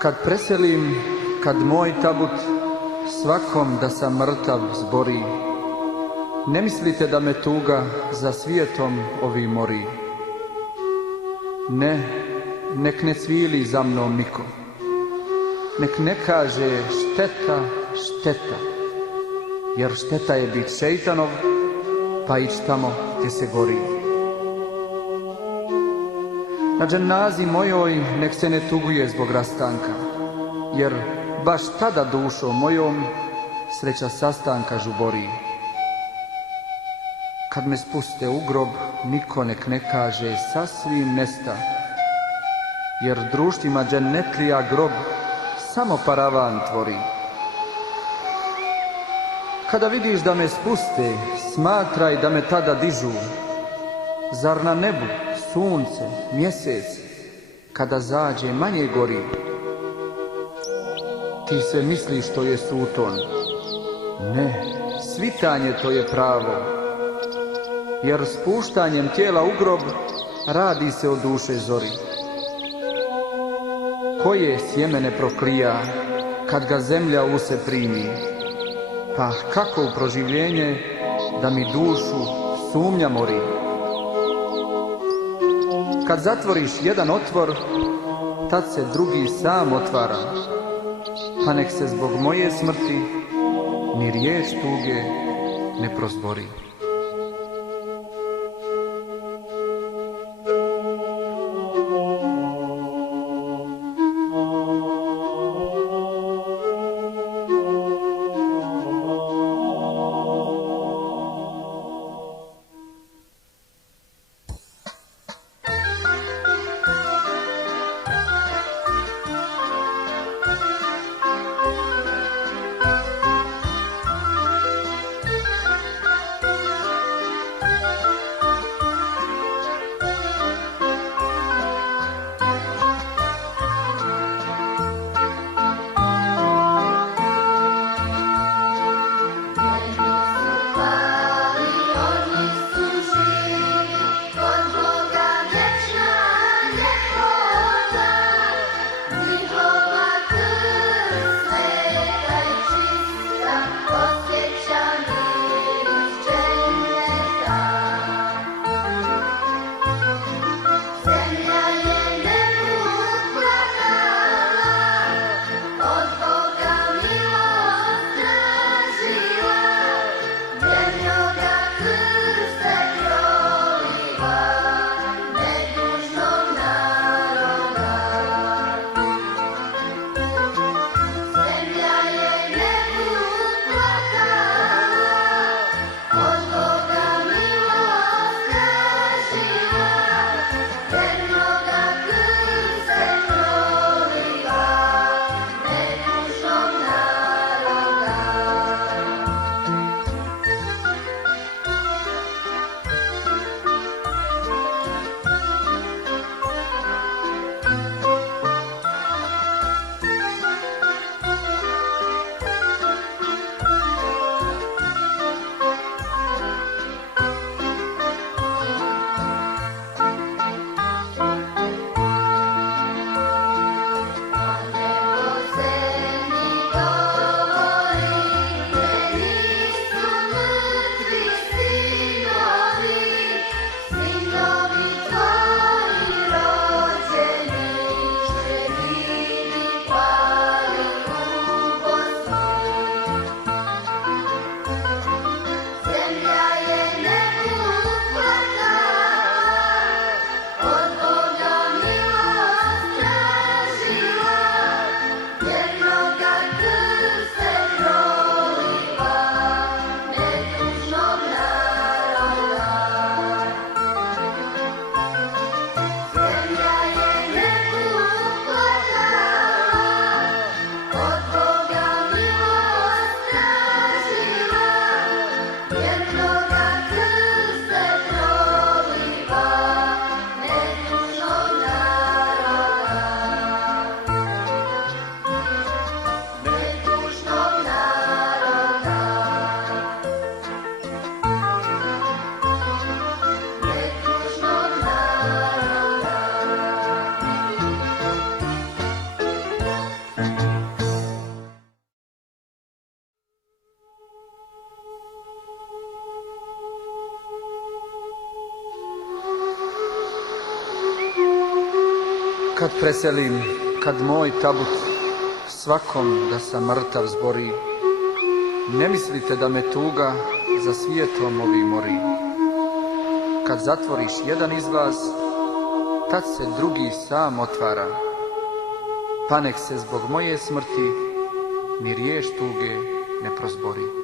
Kad preselim, kad moj tabut svakom da sam mrtav zbori, ne mislite da me tuga za svijetom ovi mori. Ne, nek ne cvili za mnom niko, nek ne kaže šteta, šteta, jer šteta je bit šeitanov, pa ić tamo gdje se gori. Na dženazi mojoj nek se ne tuguje zbog rastanka, jer baš tada dušo mojom sreća sastanka žubori. Kad me spuste u grob, niko nek ne kaže sasvim nesta, jer društvima džennetlija grob samo paravan tvori. Kada vidiš da me spuste, smatraj da me tada dižu. Zar na nebu sunce, mjesec, kada zađe manje gori? Ti se misliš to je suton. Ne, svitanje to je pravo, jer spuštanjem tijela u grob radi se o duše zori. Koje sjeme ne proklija kad ga zemlja u se primi, pa kako u proživljenje da mi dušu sumnja mori. Kad zatvoriš jedan otvor, tad se drugi sam otvara, pa nek se zbog moje smrti ni riječ tuge ne prozbori. kad preselim, kad moj tabut svakom da sam mrtav zbori, ne mislite da me tuga za svijetom ovi mori. Kad zatvoriš jedan izlaz, tad se drugi sam otvara, pa nek se zbog moje smrti ni riječ tuge ne prozbori.